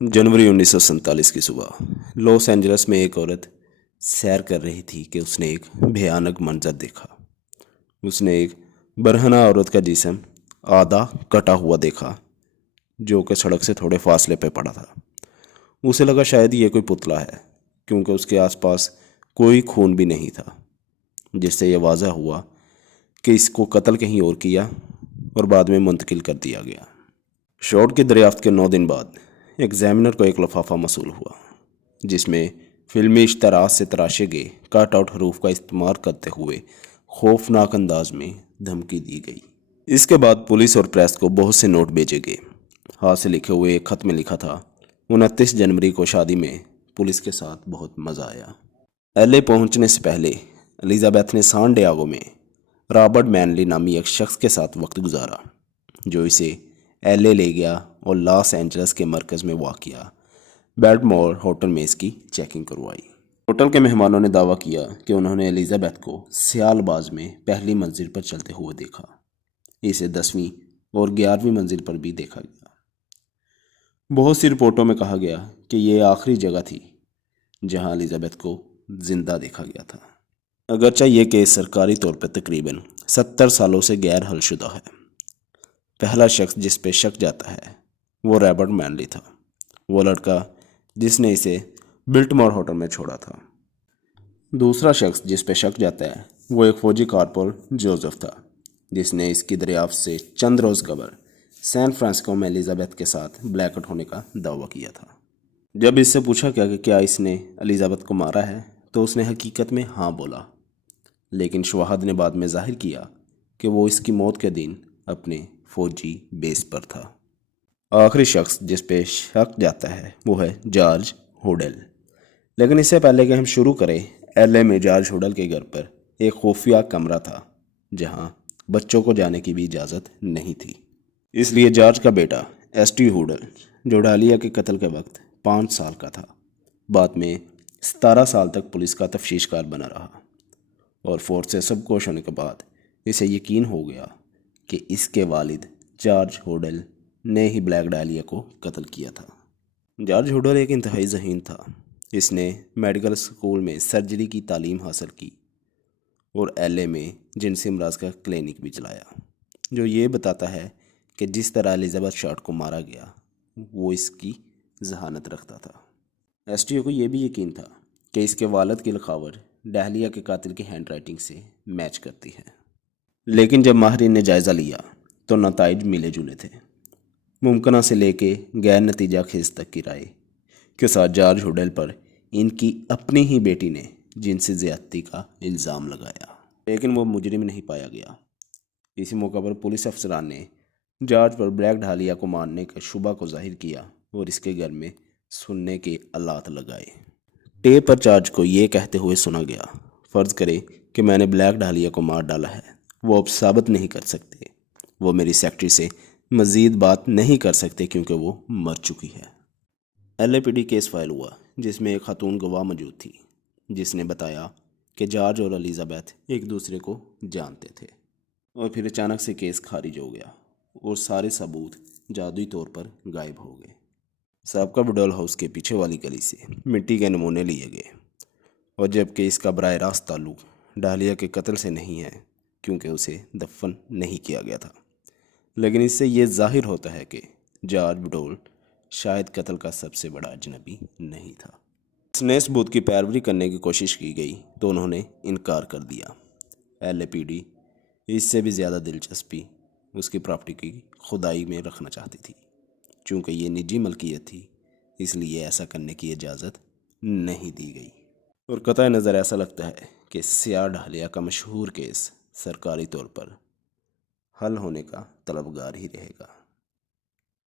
जनवरी 1947 की सुबह Los Angeles में एक औरत सैर कर रही थी कि उसने एक भयानक मंजर देखा। उसने एक बरहना औरत का जिस्म आधा कटा हुआ देखा जो कि सड़क से थोड़े फासले पे पड़ा था। उसे लगा शायद ये कोई पुतला है, क्योंकि उसके आसपास कोई खून भी नहीं था, जिससे यह वाज़ह हुआ कि इसको कत्ल कहीं और किया और बाद में मुंतकिल कर दिया गया। शॉट की दरियाफ्त के 9 दिन बाद एग्जामिनर को एक लिफाफा मसूल हुआ जिसमें फिल्मी इश्तरात से तराशे गए कट आउट हरूफ का इस्तेमाल करते हुए खौफनाक अंदाज में धमकी दी गई। इसके बाद पुलिस और प्रेस को बहुत से नोट भेजे गए। हाथ से लिखे हुए एक खत में लिखा था, 29 जनवरी को शादी में पुलिस के साथ बहुत मज़ा आया। एलए पहुंचने से पहले एलिजाबेथ ने सान डियागो में रॉबर्ट मैनली नामी एक शख्स के साथ वक्त गुजारा, जो इसे एलए ले गया और लॉस एंजल्स के मरकज़ में वाक़िया बेल्टमोर होटल में इसकी चेकिंग करवाई। होटल के मेहमानों ने दावा किया कि उन्होंने एलिजाबेथ को सियालबाज में पहली मंजिल पर चलते हुए देखा। इसे 10वीं और 11वीं मंजिल पर भी देखा गया। बहुत सी रिपोर्टों में कहा गया कि ये आखिरी जगह थी जहां एलिजाबेथ को जिंदा देखा गया था। अगरचे ये केस सरकारी तौर पर तकरीबन 70 सालों से गैर हलशुदा है। पहला शख्स जिस पे शक जाता है वो रॉबर्ट मैनली था, वो लड़का जिसने इसे बिल्टमोर होटल में छोड़ा था। दूसरा शख्स जिस पे शक जाता है वो एक फौजी कारपोरल जोसेफ था, जिसने इसकी दरियाफ्त से चंद रोज़ कबल सैन फ्रांसिस्को में एलिजाबेथ के साथ ब्लैकआउट होने का दावा किया था। जब इससे पूछा गया कि क्या इसने एलिजाबेथ को मारा है तो उसने हकीकत में हाँ बोला, लेकिन शवाहद ने बाद में जाहिर किया कि वो इसकी मौत के दिन अपने फौजी बेस पर था। आखिरी शख्स जिस पे शक जाता है वो है जॉर्ज हुडल। लेकिन इससे पहले कि हम शुरू करें, एलए में जॉर्ज हुडल के घर पर एक खुफिया कमरा था जहां बच्चों को जाने की भी इजाज़त नहीं थी। इसलिए जॉर्ज का बेटा एसटी हुडल, जो डालिया के कत्ल के वक्त 5 साल का था, बाद में 17 साल तक पुलिस का तफ्तीशकार बना रहा और फोर्स से सब कुछ होने के बाद इसे यकीन हो गया कि इसके वालिद जॉर्ज हुडल ने ही ब्लैक डालिया को कत्ल किया था। जॉर्ज हुडल एक इंतहाई ज़हीन था। इसने मेडिकल स्कूल में सर्जरी की तालीम हासिल की और एलए में जिनसी अमराज का क्लिनिक भी चलाया, जो ये बताता है कि जिस तरह एलिजाबेथ शॉर्ट को मारा गया वो इसकी जहानत रखता था। एसटीओ को यह भी यकीन था कि इसके वालिद की लिखावट डालिया के कातिल की हैंड राइटिंग से मैच करती है। लेकिन जब माहरीन ने जायज़ा लिया तो नताइज मिले जुले थे। मुमकिन से लेके गैर नतीजा खेज तक की राय के साथ जॉर्ज हुडल पर इनकी अपनी ही बेटी ने जिनसी ज़्यादती का इल्ज़ाम लगाया, लेकिन वो मुजरिम नहीं पाया गया। इसी मौके पर पुलिस अफसरान ने जॉर्ज पर ब्लैक डालिया को मारने का शुबा को जाहिर किया और इसके घर में सुनने के आलात लगाए। टेप पर जॉर्ज को ये कहते हुए सुना गया, फ़र्ज़ करे कि मैंने ब्लैक डालिया को मार डाला है, वो अब साबित नहीं कर सकते, वो मेरी सेक्रेटरी से मज़ीद बात नहीं कर सकते क्योंकि वो मर चुकी है। एलएपीडी केस फाइल हुआ जिसमें एक खातून गवाह मौजूद थी, जिसने बताया कि जॉर्ज और एलिजाबेथ एक दूसरे को जानते थे। और फिर अचानक से केस खारिज हो गया और सारे सबूत जादुई तौर पर गायब हो गए। साबका वुडल हाउस के पीछे वाली गली से मिट्टी के नमूने लिए गए, और जबकि इसका बराह रास्त ताल्लुक डालिया के कत्ल से नहीं है क्योंकि उसे दफन नहीं किया गया था, लेकिन इससे ये जाहिर होता है कि जॉर्ज वुडल शायद कत्ल का सबसे बड़ा अजनबी नहीं था। इसने सबूत की पैरवी करने की कोशिश की गई तो उन्होंने इनकार कर दिया। एलएपीडी इससे भी ज़्यादा दिलचस्पी उसकी प्रॉपर्टी की खुदाई में रखना चाहती थी। चूँकि ये निजी मलकियत थी इसलिए ऐसा करने की इजाज़त नहीं दी गई। और कतई नज़र ऐसा लगता है कि सियार डालिया का मशहूर केस सरकारी तौर पर हल होने का तलबगार ही रहेगा।